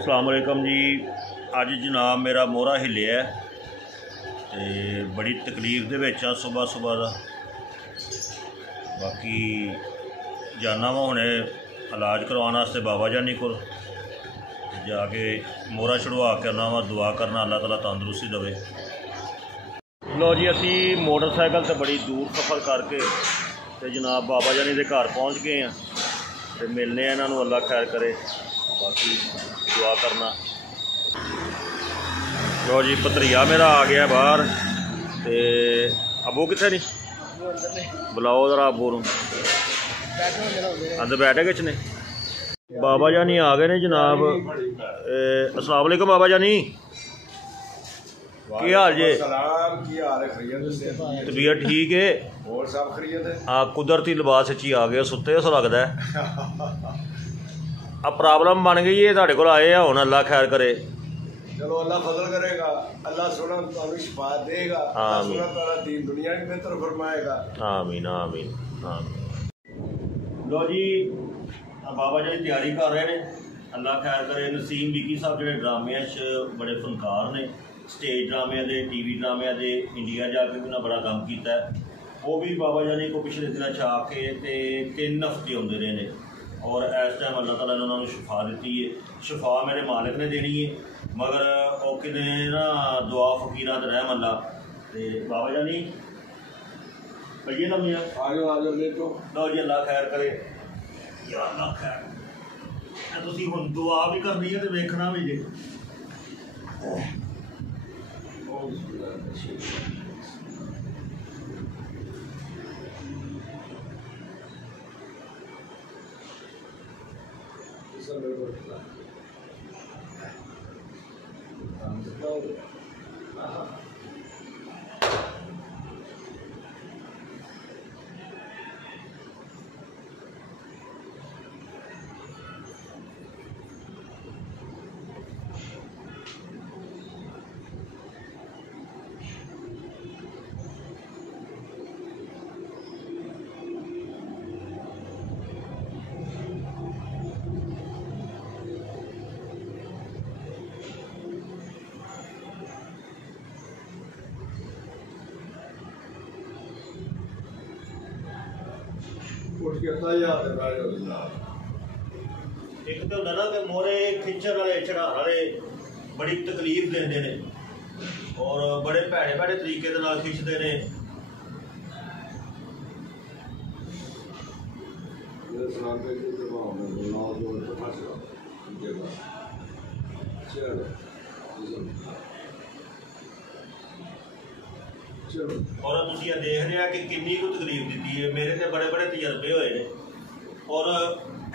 अस्सलाम वालेकुम जी। अज जनाब मेरा मोहरा हिलिया ते बड़ी तकलीफ दे विच आ सुबह सुबह दा। बाकी जाना वा हुणे इलाज करवाने वास्ते बाबा जानी कोल जाके मोहरा चढ़वा के आना वा। दुआ करना अल्लाह ताला तंदुरुस्ती देवे। लो जी असी मोटरसाइकिल से बड़ी दूर सफ़र करके ते जनाब बाबा जानी दे घर पहुँच गए हैं ते मिलने इन्हों अल्लाह खैर करे। बाकी दुआ करना। लो जी भतरीआ मेरा आ गया बाहर ते अबू कितने नहीं बुलाओ जरा अबू नूं अंदर बैठे किच ने। बाबा जानी आ गए ने जनाब। अस्सलाम वालेकुम बाबा जानी, की हाल जे? तबीयत ठीक है? हाँ कुदरती लिबास च ही आ गए, सुते ऐसा लगता है। अब प्रॉब्लम बन गई है, तुहाडे कोल आए हैं हुण, अल्लाह खैर करे। चलो अल्लाह फजल करेगा, अल्लाह सुना तुहानू शिफा देगा, अल्लाह सुना तुहाडा दीन दुनिया भी बेहतर फरमाएगा। आमीन आमीन आमीन। लो जी बाबा जी तैयारी कर रहे हैं, अल्लाह खैर करे। नसीम विकी साहब जो ड्रामे बड़े फनकार ने, स्टेज ड्रामे के, टीवी ड्रामे के, इंडिया जाके भी उन्हें बड़ा काम किया। वो भी बाबा जानी को पिछले दिन आके 3 हफ्ते आते रहे हैं और इस टाइम अल्लाह ताला ने उन्होंने शिफा दी है। शिफा मेरे मालिक ने देनी है, मगर वो किने ना दुआ फकीर रहम अल्लाह। तो बाबा जानी भैया ना मियाँ आ जाओ लेटो। लो जी अल्लाह खैर करे। या अल्लाह खैर तुसी हुण दुआ भी करनी है तो वेखना भी जे। एक तो होंदा ना कि मोहरे खिंचण वाले चढ़ाने वाले बड़ी तकलीफ देंदे ने और बड़े भैड़े भैड़े तरीके दे नाल खिंचदे ने। और तुसीं देख रहे हैं कि कितनी को तकलीफ दी है। मेरे से बड़े बड़े तजर्बे हुए हैं और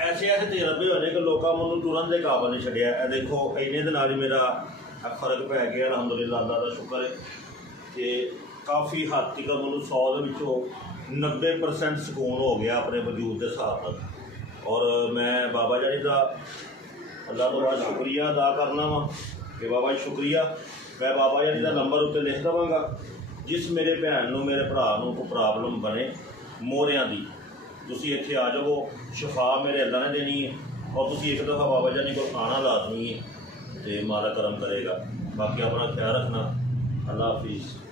ऐसे ऐसे तजर्बे होने कि लोग मैं तुरंत के काबल नहीं छड़िया। देखो इन्ने दिन ही मेरा फर्क पै गया, अलहमदुलिल्लाह अल्लाह का शुक्र है कि काफ़ी हद तक मैं 100 के 90% सुकून हो गया अपने वजूद के साथ। और मैं बाबा जानी का अल्लाह तो बड़ा शुक्रिया अदा करना वा कि बाबा जी शुक्रिया। मैं बाबा जानी का नंबर उत्ते लिख देवांगा, जिस मेरे भैन नूं मेरे भरा नूं कोई प्रॉब्लम बने मोहरियां दी, तुसीं इत्थे आ जाओ। शिफा मेरे अल्लाह ने देनी है और तुसीं एक दफ़ा बाबा जानी को आना लाजमी है तो माला करम करेगा। बाकी अपना ख्याल रखना। अल्लाह हाफिज़।